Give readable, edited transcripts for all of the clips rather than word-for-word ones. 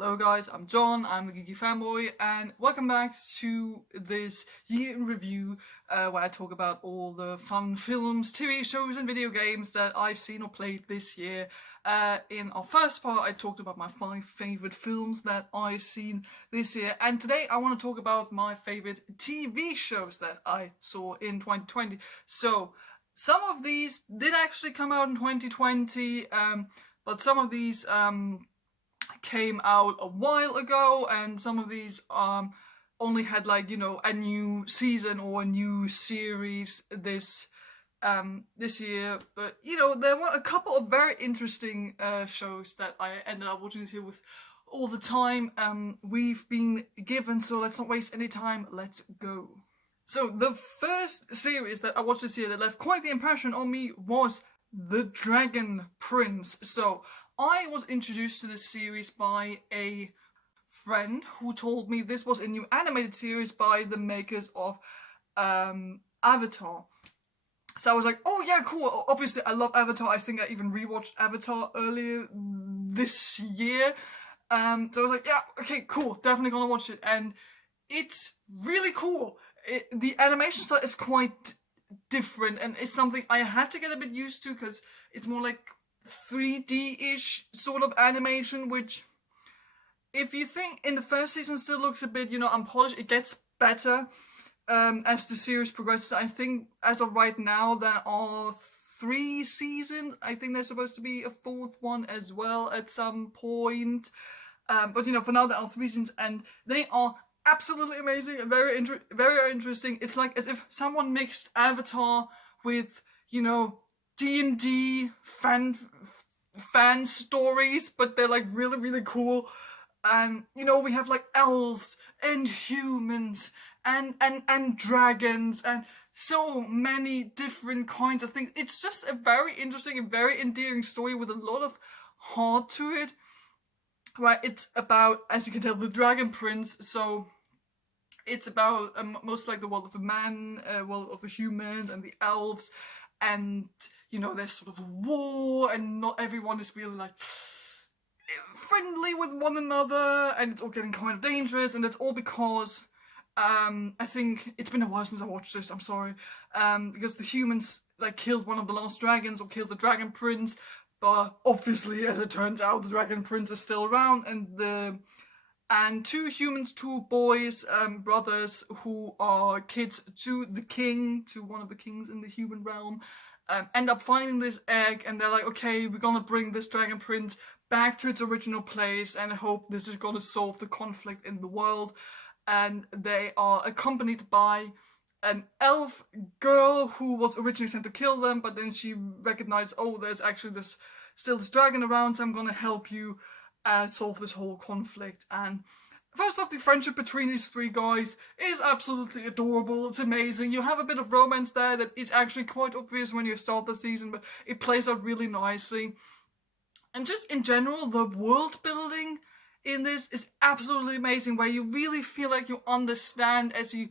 Hello guys, I'm John, I'm the Geeky Fanboy, and welcome back to this year in review where I talk about all the fun films, TV shows and video games that I've seen or played this year. In our first part I talked about my 5 favourite films that I've seen this year, and today I want to talk about my favourite TV shows that I saw in 2020. So some of these did actually come out in 2020, but some of these came out a while ago, and some of these only had a new season or a new series this year. But there were a couple of very interesting shows that I ended up watching this year with all the time we've been given. So let's not waste any time. Let's go. So the first series that I watched this year that left quite the impression on me was The Dragon Prince. So I was introduced to this series by a friend who told me this was a new animated series by the makers of Avatar. So I was like, oh yeah, cool. Obviously, I love Avatar. I think I even rewatched Avatar earlier this year. So I was like, yeah, okay, cool. Definitely gonna watch it. And it's really cool. The animation style is quite different, and it's something I had to get a bit used to because it's more like 3D-ish sort of animation, which if you think in the first season still looks a bit, unpolished, it gets better as the series progresses. I think as of right now there are 3 seasons. I think there's supposed to be a 4th one as well at some point. But for now there are 3 seasons, and they are absolutely amazing and very interesting. It's like as if someone mixed Avatar with, D&D fan stories, but they're like really, really cool. And we have like elves and humans and dragons and so many different kinds of things. It's just a very interesting and very endearing story with a lot of heart to it. Right, it's about, as you can tell, the Dragon Prince. So it's about most like the world of the man, world of the humans and the elves, and there's sort of a war, and not everyone is really like friendly with one another, and it's all getting kind of dangerous, and it's all because I think it's been a while since I watched this. I'm sorry, because the humans like killed one of the last dragons, or killed the Dragon Prince. But obviously, as it turns out, the Dragon Prince is still around, and 2 humans, 2 boys, brothers who are kids to the king, to one of the kings in the human realm, end up finding this egg, and they're like, okay, we're gonna bring this Dragon Prince back to its original place, and I hope this is gonna solve the conflict in the world. And they are accompanied by an elf girl who was originally sent to kill them, but then she recognized, oh, there's actually this dragon around, so I'm gonna help you solve this whole conflict. And first off, the friendship between these 3 guys is absolutely adorable. It's amazing. You have a bit of romance there that is actually quite obvious when you start the season, but it plays out really nicely. And just in general, the world building in this is absolutely amazing, where you really feel like you understand as you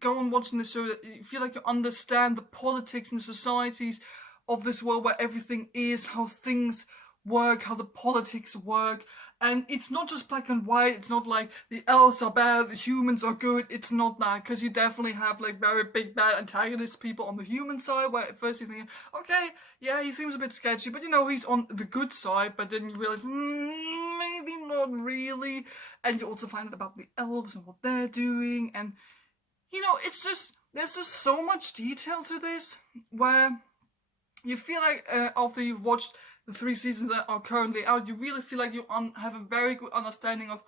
go on watching the show, you feel like you understand the politics and the societies of this world, where everything is, how things work, how the politics work. And it's not just black and white. It's not like the elves are bad, the humans are good. It's not that, because you definitely have like very big bad antagonist people on the human side, where at first you think, okay, yeah, he seems a bit sketchy, but he's on the good side. But then you realize maybe not really. And you also find out about the elves and what they're doing, and it's just, there's just so much detail to this, where you feel like after you've watched the 3 seasons that are currently out, you really feel like you have a very good understanding of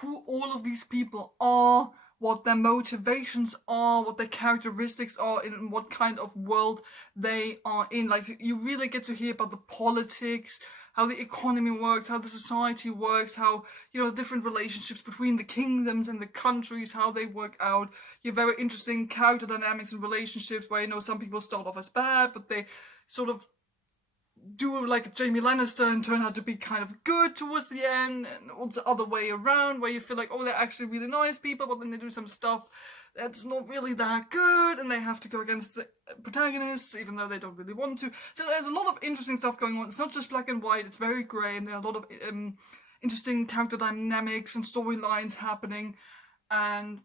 who all of these people are, what their motivations are, what their characteristics are, and what kind of world they are in. Like, you really get to hear about the politics, how the economy works, how the society works, how, different relationships between the kingdoms and the countries, how they work out. You have very interesting character dynamics and relationships where, some people start off as bad, but they sort of do like Jamie Lannister and turn out to be kind of good towards the end, and also the other way around, where you feel like, oh, they're actually really nice people, but then they do some stuff that's not really that good, and they have to go against the protagonists, even though they don't really want to. So there's a lot of interesting stuff going on. It's not just black and white, it's very grey, and there are a lot of interesting character dynamics and storylines happening, and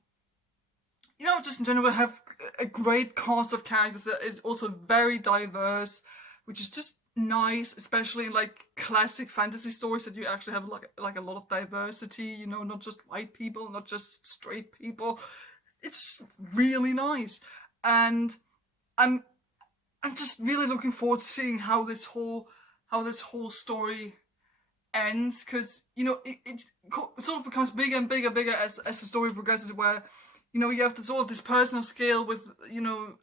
just in general have a great cast of characters that is also very diverse, which is just nice, especially in like classic fantasy stories that you actually have like a lot of diversity. Not just white people, not just straight people. It's really nice, and I'm I'm just really looking forward to seeing how this whole story ends, because it sort of becomes bigger and bigger as the story progresses, where you have the sort of this personal scale with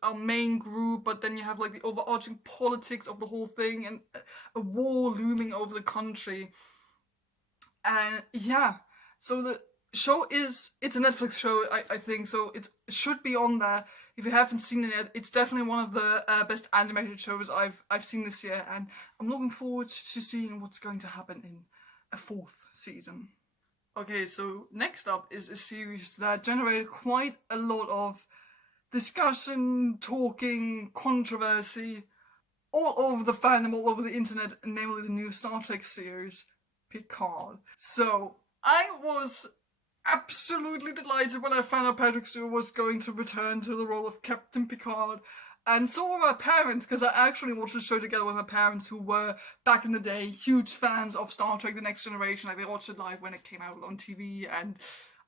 our main group, but then you have like the overarching politics of the whole thing, and a war looming over the country. And yeah, so the show it's a Netflix show, I think, so it should be on there. If you haven't seen it yet, it's definitely one of the best animated shows I've seen this year, and I'm looking forward to seeing what's going to happen in a fourth season. Okay, so next up is a series that generated quite a lot of discussion, talking, controversy all over the fandom, all over the internet, namely the new Star Trek series, Picard. So, I was absolutely delighted when I found out Patrick Stewart was going to return to the role of Captain Picard. And so were my parents, because I actually watched the show together with my parents, who were, back in the day, huge fans of Star Trek The Next Generation. Like, they watched it live when it came out on TV, and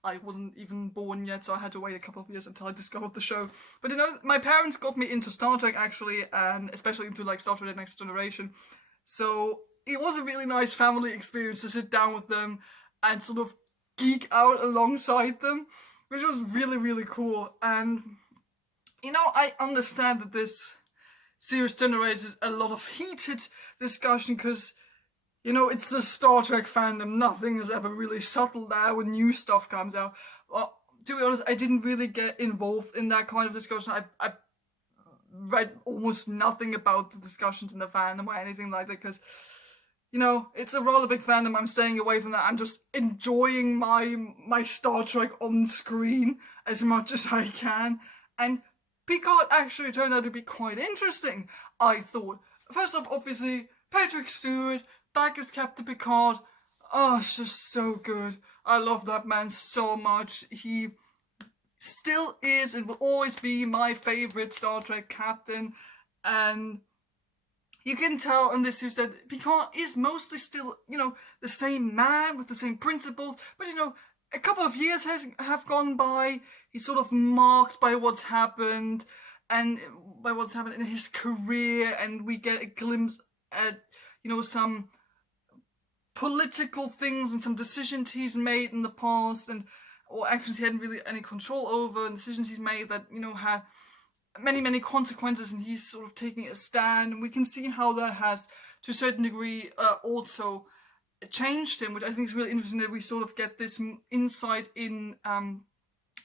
I wasn't even born yet, so I had to wait a couple of years until I discovered the show. But my parents got me into Star Trek, actually, and especially into like Star Trek The Next Generation. So it was a really nice family experience to sit down with them and sort of geek out alongside them, which was really, really cool. And I understand that this series generated a lot of heated discussion, because it's the Star Trek fandom. Nothing is ever really subtle there when new stuff comes out. Well, to be honest, I didn't really get involved in that kind of discussion. I read almost nothing about the discussions in the fandom or anything like that, because it's a rather big fandom. I'm staying away from that. I'm just enjoying my Star Trek on screen as much as I can. And Picard actually turned out to be quite interesting, I thought. First off, obviously, Patrick Stewart, back as Captain Picard. Oh, it's just so good. I love that man so much. He still is and will always be my favourite Star Trek captain. And you can tell in this series that Picard is mostly still, the same man with the same principles. But, a couple of years have gone by. He's sort of marked by what's happened and by what's happened in his career, and we get a glimpse at, some political things and some decisions he's made in the past, or actions he hadn't really any control over, and decisions he's made that, had many, many consequences, and he's sort of taking a stand, and we can see how that has, to a certain degree, also changed him, which I think is really interesting, that we sort of get this insight in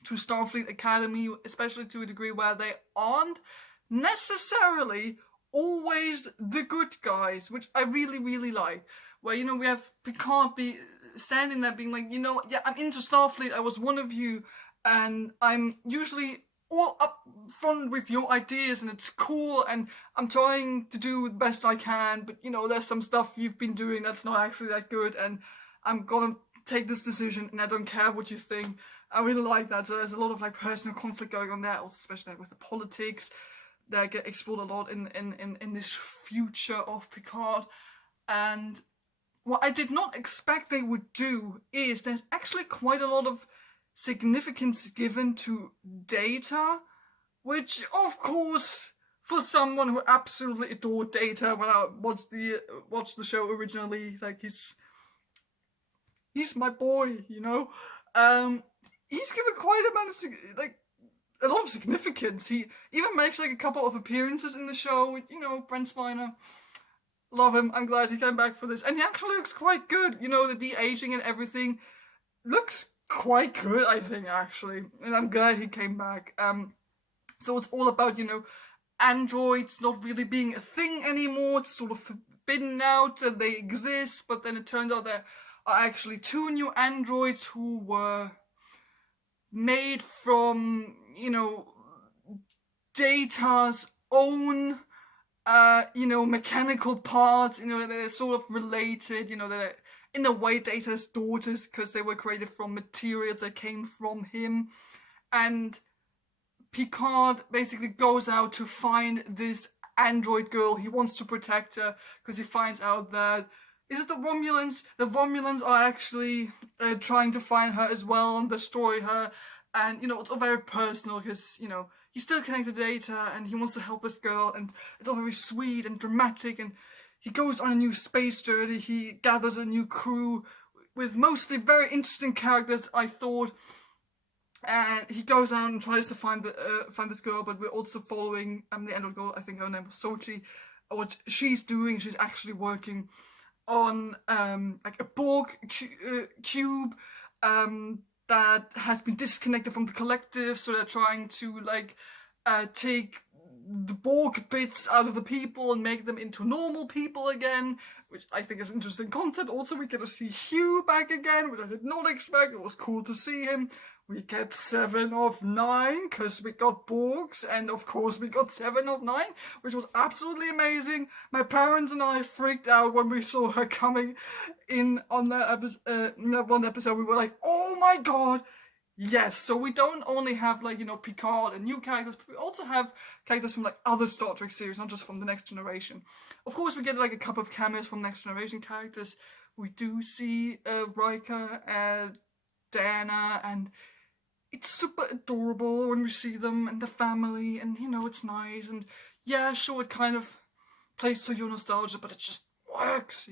to Starfleet Academy, especially to a degree where they aren't necessarily always the good guys, which I really, really like. Where, we have Picard standing there being like, yeah, I'm into Starfleet, I was one of you, and I'm usually all up front with your ideas, and it's cool, and I'm trying to do the best I can, but there's some stuff you've been doing that's not actually that good, and I'm gonna take this decision, and I don't care what you think. I really like that. So there's a lot of like personal conflict going on there, also especially with the politics that get explored a lot in this future of Picard. And what I did not expect they would do is there's actually quite a lot of significance given to Data, which of course, for someone who absolutely adored Data when I watched the show originally, like he's my boy, he's given quite a lot of significance. He even makes like a couple of appearances in the show with, Brent Spiner. Love him. I'm glad he came back for this. And he actually looks quite good. The de-aging and everything looks quite good, I think, actually. And I'm glad he came back. So it's all about, androids not really being a thing anymore. It's sort of forbidden now that they exist. But then it turns out there are actually 2 new androids who were made from, Data's own, mechanical parts, they're sort of related, they're in a way, Data's daughters because they were created from materials that came from him. And Picard basically goes out to find this android girl. He wants to protect her because he finds out that is it the Romulans? The Romulans are actually trying to find her as well and destroy her. And, it's all very personal because, he's still connected to Data and he wants to help this girl. And it's all very sweet and dramatic. And he goes on a new space journey. He gathers a new crew with mostly very interesting characters, I thought. And he goes out and tries to find this girl, but we're also following the android girl. I think her name was Sochi. What she's doing, she's actually working on like a Borg cube that has been disconnected from the collective, so they're trying to take the Borg bits out of the people and make them into normal people again, which I think is interesting content. Also, we get to see Hugh back again, which I did not expect. It was cool to see him. We get 7 of 9 because we got Borgs, and of course we got 7 of 9, which was absolutely amazing. My parents and I freaked out when we saw her coming in on that one episode. We were like, oh my god, yes. So we don't only have Picard and new characters, but we also have characters from other Star Trek series, not just from the Next Generation. Of course, we get a couple of cameos from Next Generation characters. We do see Riker and Diana, and it's super adorable when we see them and the family, and it's nice, and yeah, sure, it kind of plays to your nostalgia, but it just works,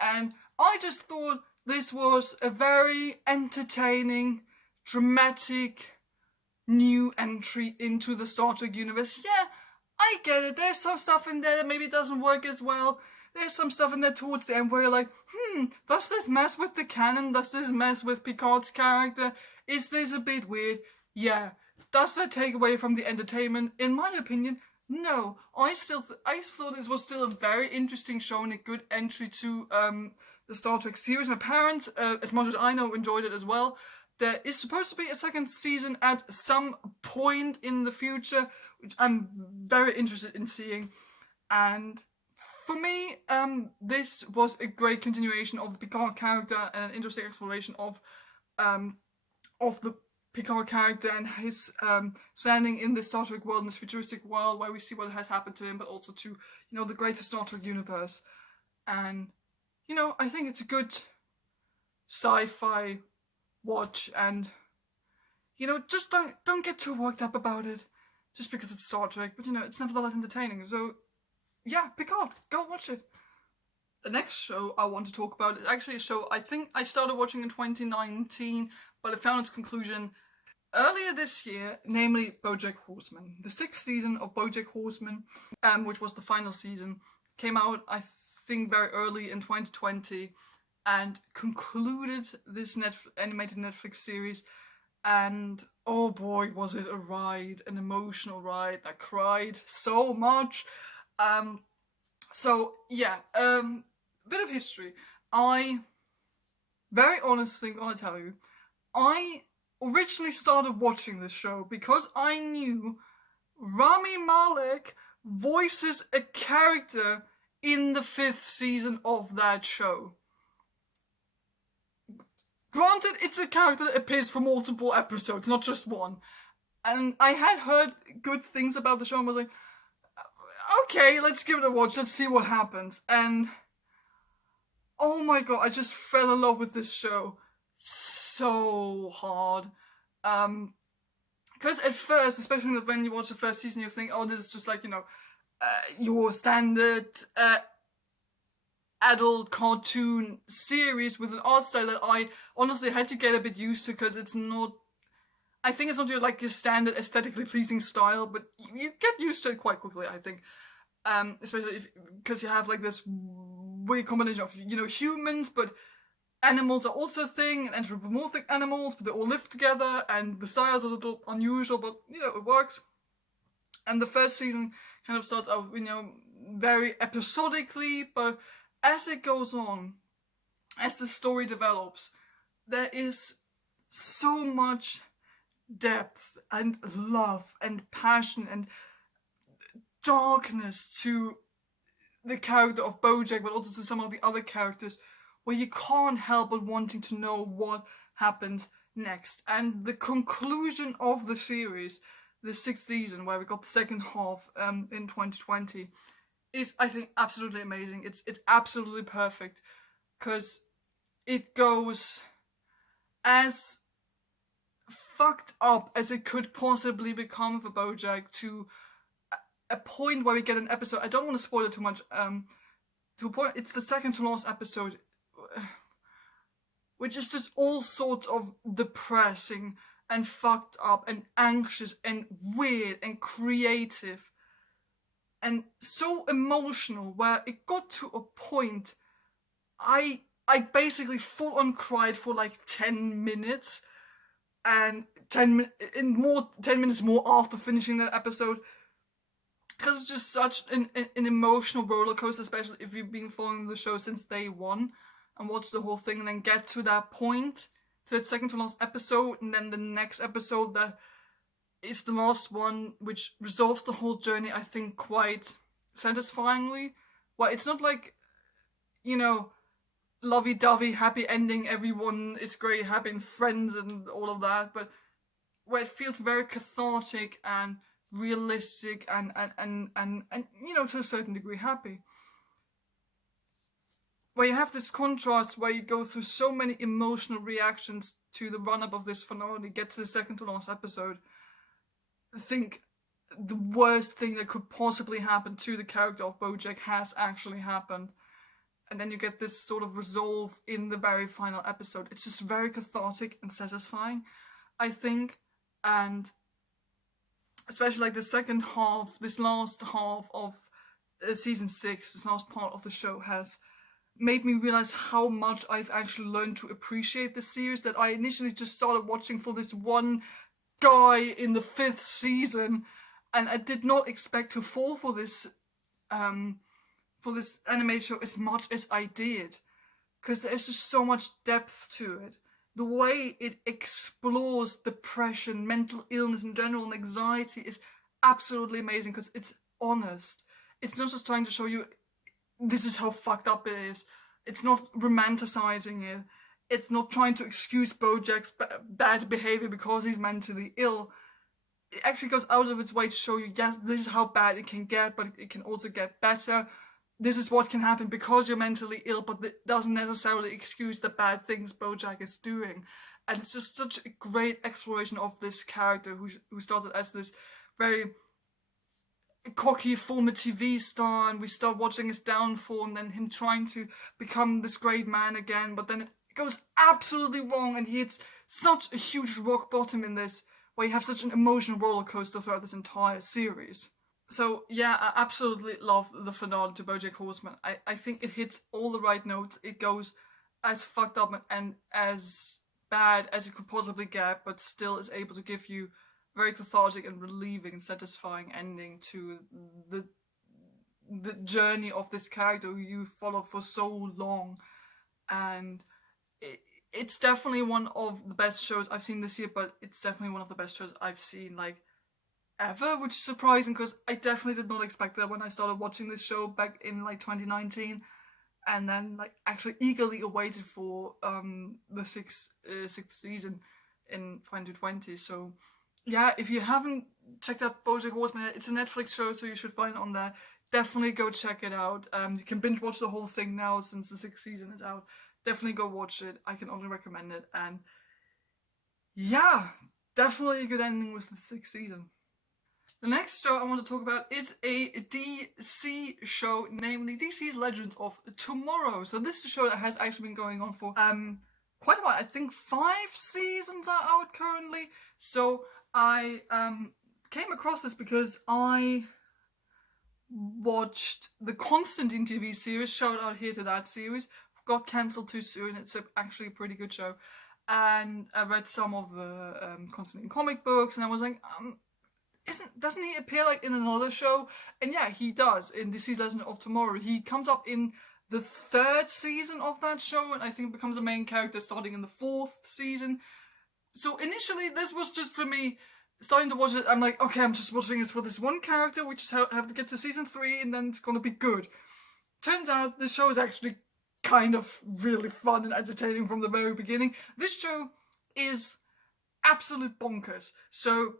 And I just thought this was a very entertaining, dramatic, new entry into the Star Trek universe. Yeah, I get it, there's some stuff in there that maybe doesn't work as well. There's some stuff in there towards the end where you're like, does this mess with the canon? Does this mess with Picard's character? Is this a bit weird? Yeah. Does that take away from the entertainment? In my opinion, no. I thought this was still a very interesting show and a good entry to the Star Trek series. My parents, as much as I know, enjoyed it as well. There is supposed to be a second season at some point in the future, which I'm very interested in seeing. And for me, this was a great continuation of the Picard character and an interesting exploration of the Picard character and his standing in this Star Trek world, in this futuristic world where we see what has happened to him, but also to, the greater Star Trek universe. And, I think it's a good sci-fi watch, and, just don't get too worked up about it just because it's Star Trek, but, it's nevertheless entertaining. So, yeah, Picard, go watch it. The next show I want to talk about is actually a show I think I started watching in 2019, but it found its conclusion earlier this year, namely Bojack Horseman. The 6th season of Bojack Horseman, which was the final season, came out, I think, very early in 2020 and concluded this animated Netflix series. And oh boy, was it a ride, an emotional ride. I cried so much. So yeah, bit of history. I very honestly gonna tell you, I originally started watching this show because I knew Rami Malek voices a character in the 5th season of that show. Granted, it's a character that appears for multiple episodes, not just one. And I had heard good things about the show and was like, okay, let's give it a watch, let's see what happens. And oh my god, I just fell in love with this show so hard. Because at first, especially when you watch the first season, you think, oh, this is just your standard adult cartoon series with an art style that I honestly had to get a bit used to, because it's not, I think it's not your standard aesthetically pleasing style, but you get used to it quite quickly, I think. Especially because you have this weird combination of, humans, but animals are also a thing, and anthropomorphic animals, but they all live together, and the styles are a little unusual, but, it works. And the first season kind of starts out, very episodically, but as it goes on, as the story develops, there is so much depth and love and passion and darkness to the character of Bojack, but also to some of the other characters, where you can't help but wanting to know what happens next. And the conclusion of the series, the 6th season, where we got the second half in 2020, is, I think, absolutely amazing. It's absolutely perfect, because it goes as fucked up as it could possibly become for Bojack, to a point where we get an episode. I don't want to spoil it too much. To a point, it's the second to last episode, which is just all sorts of depressing and fucked up and anxious and weird and creative and so emotional, where it got to a point I basically full on cried for like 10 minutes, and 10 minutes more after finishing that episode, because it's just such an emotional roller coaster, especially if you've been following the show since day one and watch the whole thing, and then get to that point, to that second to last episode, and then the next episode that is the last one, which resolves the whole journey, I think, quite satisfyingly. Well, it's not like, lovey-dovey, happy ending, everyone is great, happy and friends and all of that, but where it feels very cathartic and realistic and to a certain degree happy. Where you have this contrast where you go through so many emotional reactions to the run-up of this finale, get to the second to last episode, think the worst thing that could possibly happen to the character of Bojack has actually happened. And then you get this sort of resolve in the very final episode. It's just very cathartic and satisfying, I think. And especially like the second half, this last half of season 6, this last part of the show has made me realize how much I've actually learned to appreciate the series, that I initially just started watching for this one guy in the 5th season, and I did not expect to fall for this anime show as much as I did, because there's just so much depth to it. The way it explores depression, mental illness in general, and anxiety is absolutely amazing, because it's honest. It's not just trying to show you this is how fucked up it is. It's not romanticizing it. It's not trying to excuse Bojack's bad behavior because he's mentally ill. It actually goes out of its way to show you, yes, this is how bad it can get, but it can also get better. This is what can happen because you're mentally ill, but it doesn't necessarily excuse the bad things Bojack is doing. And it's just such a great exploration of this character who started as this very cocky former TV star, and we start watching his downfall, and then him trying to become this great man again, but then it goes absolutely wrong, and he hits such a huge rock bottom in this, where you have such an emotional roller coaster throughout this entire series. So yeah, I absolutely love the finale to Bojack Horseman. I think it hits all the right notes. It goes as fucked up and as bad as it could possibly get, but still is able to give you very cathartic and relieving and satisfying ending to the journey of this character who you follow for so long. And it's definitely one of the best shows I've seen this year, but it's definitely one of the best shows I've seen ever, which is surprising, because I definitely did not expect that when I started watching this show back in 2019, and then actually eagerly awaited for the sixth season in 2020. So yeah, if you haven't checked out Bojack Horseman, it's a Netflix show, so you should find it on there. Definitely go check it out. You can binge watch the whole thing now since the 6th season is out. Definitely go watch it. I can only recommend it. And yeah, definitely a good ending with the 6th season. The next show I want to talk about is a DC show, namely DC's Legends of Tomorrow. So this is a show that has actually been going on for quite a while. I think 5 seasons are out currently. So I came across this because I watched the Constantine TV series. Shout out here to that series. Got cancelled too soon. It's actually a pretty good show. And I read some of the Constantine comic books, and I was like, doesn't he appear in another show? And yeah, he does in DC's Legend of Tomorrow. He comes up in the 3rd season of that show, and I think becomes a main character starting in the 4th season. So initially, this was just for me starting to watch it. I'm like, okay, I'm just watching this for this one character. We just have to get to season 3, and then it's gonna be good. turns out this show is actually kind of really fun and entertaining from the very beginning. This show is absolute bonkers. So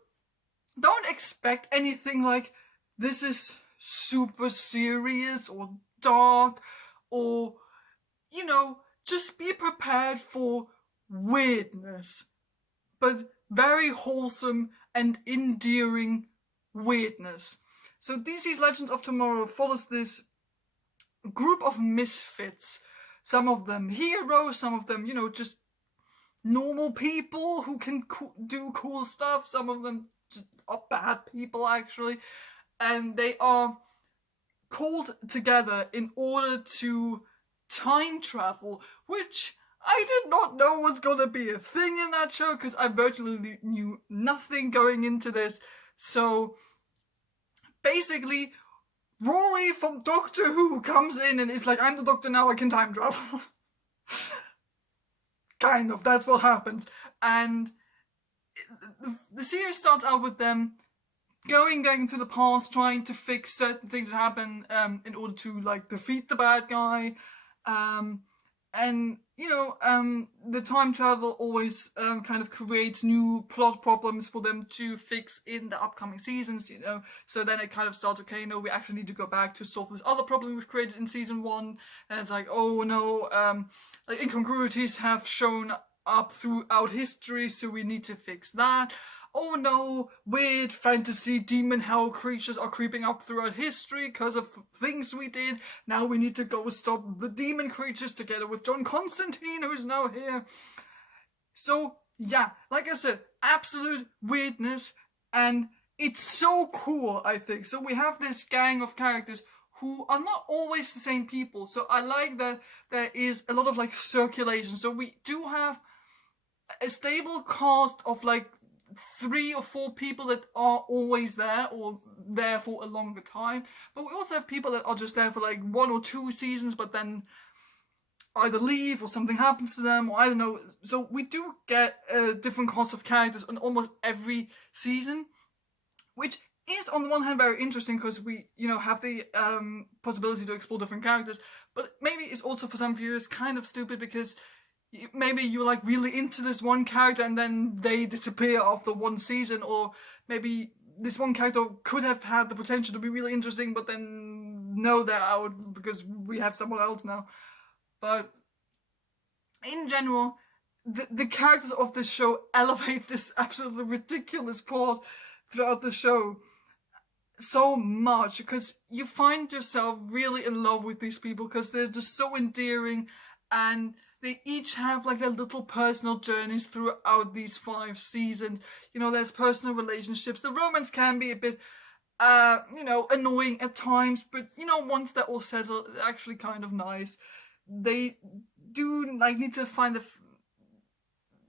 don't expect anything like this is super serious or dark or, just be prepared for weirdness, but very wholesome and endearing weirdness. So DC's Legends of Tomorrow follows this group of misfits. Some of them heroes, some of them, just normal people who can do cool stuff. Some of them are bad people, actually. And they are called together in order to time travel, which I did not know was going to be a thing in that show because I virtually knew nothing going into this. So basically, Rory from Doctor Who comes in and is like, I'm the Doctor now, I can time travel. Kind of, that's what happens. And the series starts out with them going back into the past, trying to fix certain things that happen in order to, defeat the bad guy. And, the time travel always kind of creates new plot problems for them to fix in the upcoming seasons, So then it kind of starts, okay, no, we actually need to go back to solve this other problem we've created in season 1. And it's like, oh no, incongruities have shown up throughout history, so we need to fix that. Oh no, weird fantasy demon hell creatures are creeping up throughout history because of things we did. Now we need to go stop the demon creatures together with John Constantine, who's now here. So, yeah, like I said, absolute weirdness, and it's so cool, I think. So we have this gang of characters who are not always the same people. So I like that there is a lot of, circulation. So we do have a stable cast of, 3 or 4 people that are always there or there for a longer time, but we also have people that are just there for 1 or 2 seasons but then either leave or something happens to them, or I don't know. So we do get a different cast of characters on almost every season, which is on the one hand very interesting because we have the possibility to explore different characters, but maybe it's also for some viewers kind of stupid because maybe you're really into this one character and then they disappear after one season, or maybe this one character could have had the potential to be really interesting, but then no, they're out because we have someone else now. But in general, the characters of this show elevate this absolutely ridiculous plot throughout the show so much because you find yourself really in love with these people because they're just so endearing, and they each have their little personal journeys throughout these 5 seasons. There's personal relationships. The romance can be a bit, annoying at times, but once they're all settled, it's actually kind of nice. They do need to find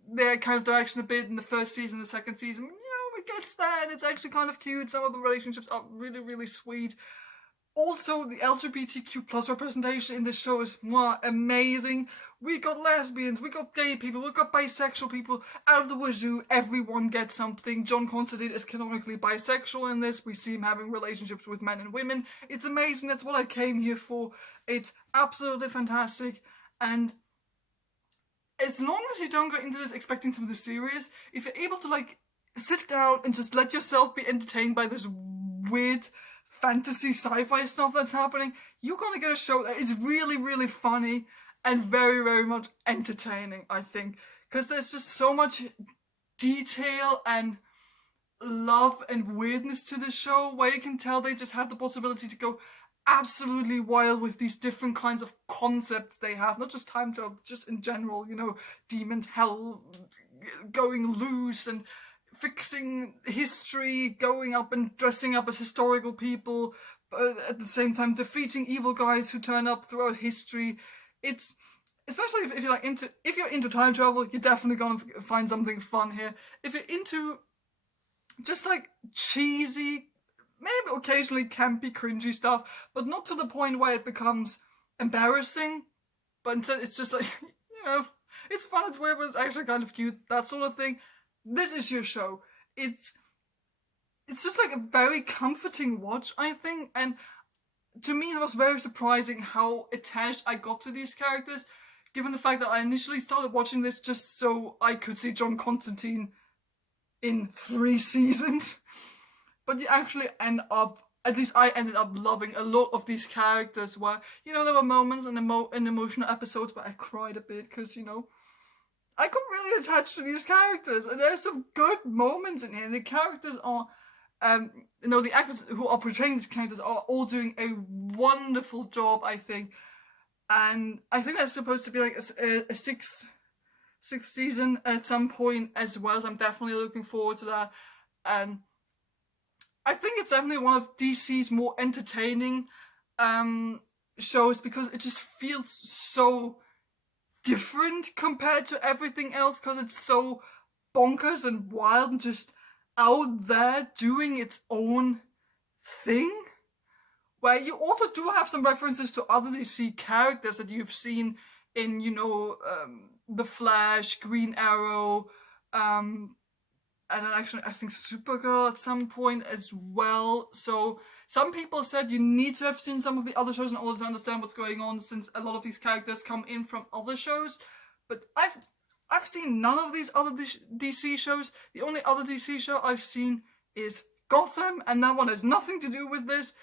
their kind of direction a bit in the first season, the second season. It gets there, and it's actually kind of cute. Some of the relationships are really, really sweet. Also, the LGBTQ plus representation in this show is amazing. We got lesbians, we got gay people, we got bisexual people. Out of the wazoo, everyone gets something. John Constantine is canonically bisexual in this. We see him having relationships with men and women. It's amazing. That's what I came here for. It's absolutely fantastic. And as long as you don't go into this expecting something serious, if you're able to sit down and just let yourself be entertained by this weird fantasy sci-fi stuff that's happening, you're gonna get a show that is really, really funny and very, very much entertaining, I think. Because there's just so much detail and love and weirdness to the show, where you can tell they just have the possibility to go absolutely wild with these different kinds of concepts they have. Not just time travel, just in general, demons, hell, going loose, and fixing history, going up and dressing up as historical people, but at the same time defeating evil guys who turn up throughout history. It's, especially if you're if you're into time travel, you're definitely gonna find something fun here. If you're into just cheesy, maybe occasionally campy, cringy stuff, but not to the point where it becomes embarrassing, but instead it's just it's fun, it's weird, but it's actually kind of cute, that sort of thing. This is your show. It's just a very comforting watch, I think, and to me, it was very surprising how attached I got to these characters, given the fact that I initially started watching this just so I could see John Constantine in 3 seasons. But you actually end up, at least I ended up loving a lot of these characters where, there were moments and emotional episodes where I cried a bit because, I got really attached to these characters, and there's some good moments in here. And the characters are, the actors who are portraying these characters are all doing a wonderful job, I think. And I think that's supposed to be like a sixth season at some point as well. So I'm definitely looking forward to that. And I think it's definitely one of DC's more entertaining shows because it just feels so different compared to everything else because it's so bonkers and wild and just out there doing its own thing. Where you also do have some references to other DC characters that you've seen in, The Flash, Green Arrow, and then actually I think Supergirl at some point as well. So some people said you need to have seen some of the other shows in order to understand what's going on, since a lot of these characters come in from other shows. But I've seen none of these other DC shows. The only other DC show I've seen is Gotham, and that one has nothing to do with this.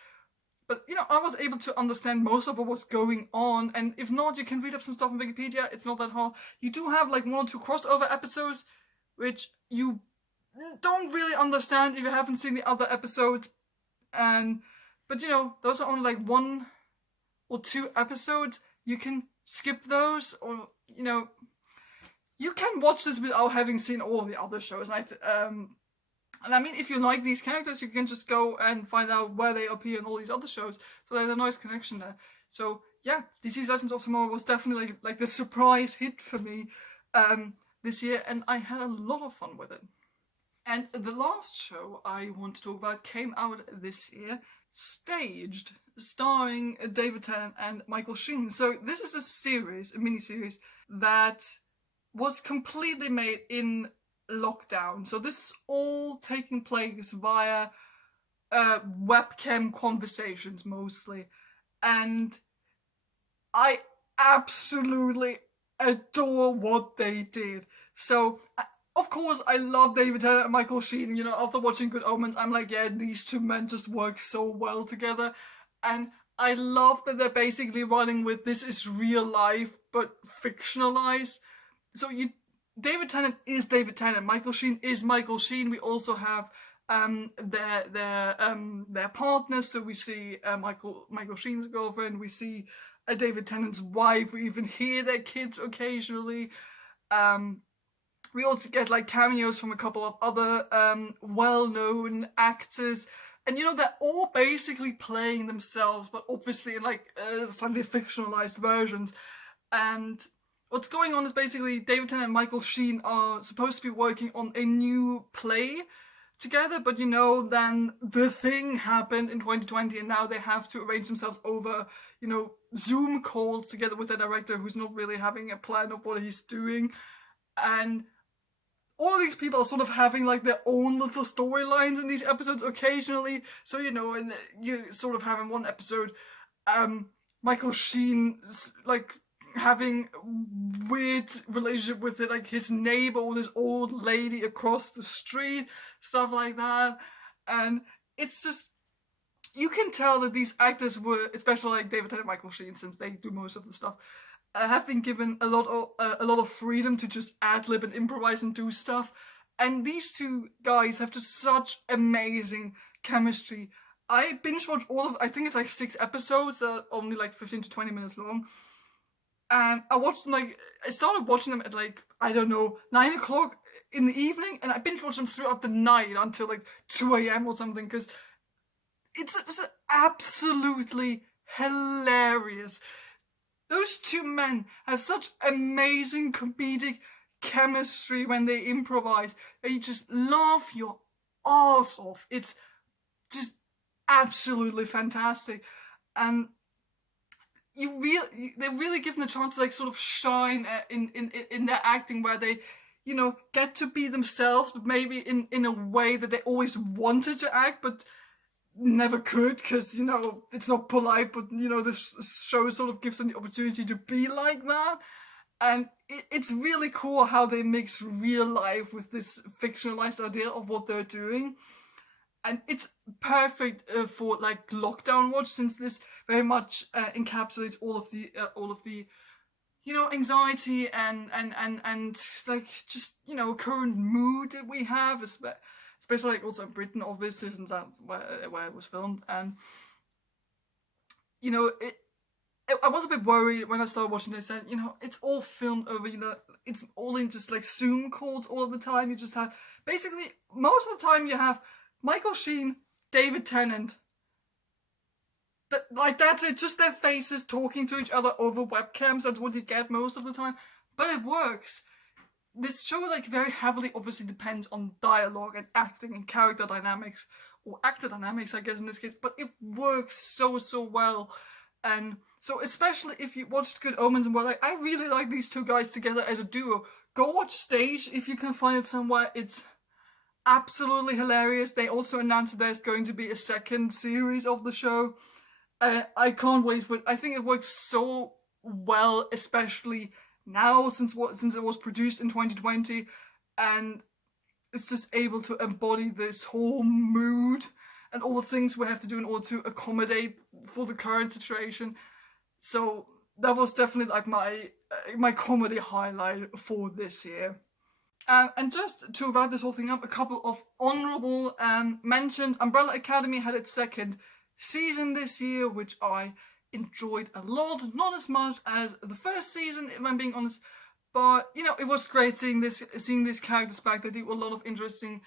But, I was able to understand most of what was going on, and if not, you can read up some stuff on Wikipedia. It's not that hard. You do have, 1 or 2 crossover episodes, which you don't really understand if you haven't seen the other episode. But those are only 1 or 2 episodes. You can skip those, or you can watch this without having seen all the other shows. And I mean, if you like these characters, you can just go and find out where they appear in all these other shows. So there's a nice connection there. So yeah, DC's Legends of Tomorrow was definitely like the surprise hit for me this year, and I had a lot of fun with it. And the last show I want to talk about came out this year, Staged, starring David Tennant and Michael Sheen. So this is a mini-series that was completely made in lockdown. So this is all taking place via webcam conversations mostly. And I absolutely adore what they did. So of course, I love David Tennant and Michael Sheen. After watching Good Omens, I'm like, yeah, these two men just work so well together. And I love that they're basically running with this is real life, but fictionalized. So David Tennant is David Tennant. Michael Sheen is Michael Sheen. We also have their partners. So we see Michael Sheen's girlfriend. We see David Tennant's wife. We even hear their kids occasionally. We also get cameos from a couple of other well-known actors. And they're all basically playing themselves, but obviously in slightly fictionalized versions. And what's going on is basically David Tennant and Michael Sheen are supposed to be working on a new play together, but then The Thing happened in 2020, and now they have to arrange themselves over, Zoom calls together with the director who's not really having a plan of what he's doing. And all of these people are sort of having their own little storylines in these episodes occasionally. So, and you sort of have in one episode, Michael Sheen, having weird relationship with his neighbor or this old lady across the street, stuff like that. And it's just, you can tell that these actors were, especially David Tennant and Michael Sheen, since they do most of the stuff, have been given a lot of freedom to just ad-lib and improvise and do stuff. And these two guys have just such amazing chemistry. I binge-watched I think it's 6 episodes that are only 15 to 20 minutes long. And I watched them, I started watching them at 9 o'clock in the evening, and I binge-watched them throughout the night until 2 a.m. or something, because it's absolutely hilarious. Those two men have such amazing comedic chemistry when they improvise. You just laugh your arse off. It's just absolutely fantastic. And they're really given a chance to sort of shine in their acting, where they, get to be themselves, but maybe in a way that they always wanted to act, but never could, because, you know, it's not polite, but, you know, this show sort of gives them the opportunity to be like that. And it's really cool how they mix real life with this fictionalized idea of what they're doing. And it's perfect for like lockdown watch, since this very much encapsulates all of the, you know, anxiety and like, just, you know, current mood that we have, especially like also in Britain, obviously, since that's where it was filmed. And, you know, I was a bit worried when I started watching this, and, you know, it's all filmed over, you know, it's all in just like Zoom calls all of the time. You just have, basically, most of the time you have Michael Sheen, David Tennant. That's it, just their faces talking to each other over webcams. That's what you get most of the time. But it works. This show, like, very heavily obviously depends on dialogue and acting and character dynamics, or actor dynamics, I guess, in this case, but it works so well. And so, especially if you watched Good Omens and were like, I really like these two guys together as a duo, go watch Stage if you can find it somewhere. It's absolutely hilarious. They also announced there's going to be a second series of the show. I can't wait for it. I think it works so well, especially now, since it was produced in 2020, and it's just able to embody this whole mood and all the things we have to do in order to accommodate for the current situation. So that was definitely like my comedy highlight for this year. And just to wrap this whole thing up, a couple of honourable mentions. Umbrella Academy had its second season this year, which I enjoyed a lot. Not as much as the first season, if I'm being honest, but, you know, it was great seeing these characters back. They did a lot of interesting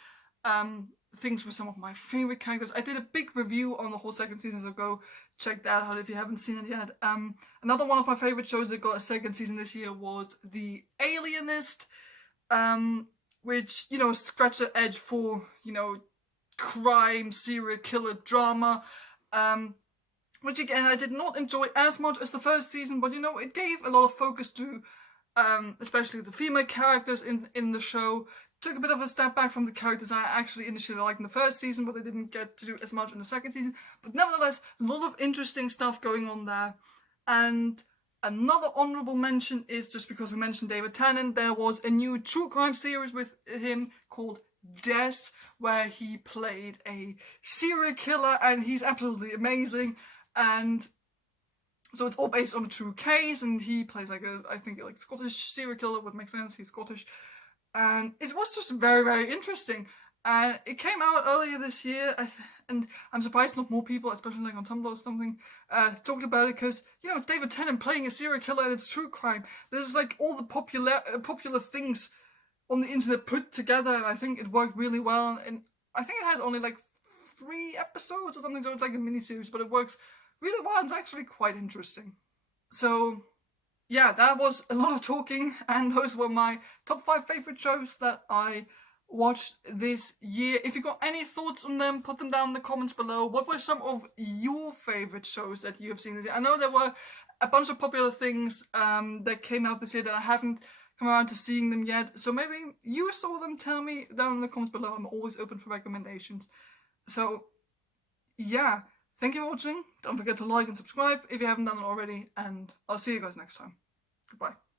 things with some of my favorite characters. I did a big review on the whole second season, so go check that out if you haven't seen it yet. Another one of my favorite shows that got a second season this year was The Alienist, which, you know, scratched the edge for, you know, crime, serial killer drama, which again I did not enjoy as much as the first season, but, you know, it gave a lot of focus to especially the female characters in the show. Took a bit of a step back from the characters I actually initially liked in the first season, but they didn't get to do as much in the second season. But nevertheless, a lot of interesting stuff going on there. And another honourable mention is, just because we mentioned David Tennant, there was a new true crime series with him called Des, where he played a serial killer, and he's absolutely amazing. And so it's all based on a true case, and he plays like I think like Scottish serial killer, would make sense, he's Scottish. And it was just very, very interesting. And it came out earlier this year, and I'm surprised not more people, especially like on Tumblr or something, talked about it, because, you know, it's David Tennant playing a serial killer and it's true crime. There's like all the popular things on the internet put together, and I think it worked really well. And I think it has only like 3 episodes or something, so it's like a mini-series, but it works really well. It's actually quite interesting. So yeah, that was a lot of talking, and those were my top 5 favorite shows that I watched this year. If you got any thoughts on them, put them down in the comments below. What were some of your favorite shows that you have seen this year? I know there were a bunch of popular things that came out this year that I haven't come around to seeing them yet, so maybe you saw them. Tell me down in the comments below. I'm always open for recommendations. So yeah, thank you for watching. Don't forget to like and subscribe if you haven't done it already, and I'll see you guys next time. Goodbye.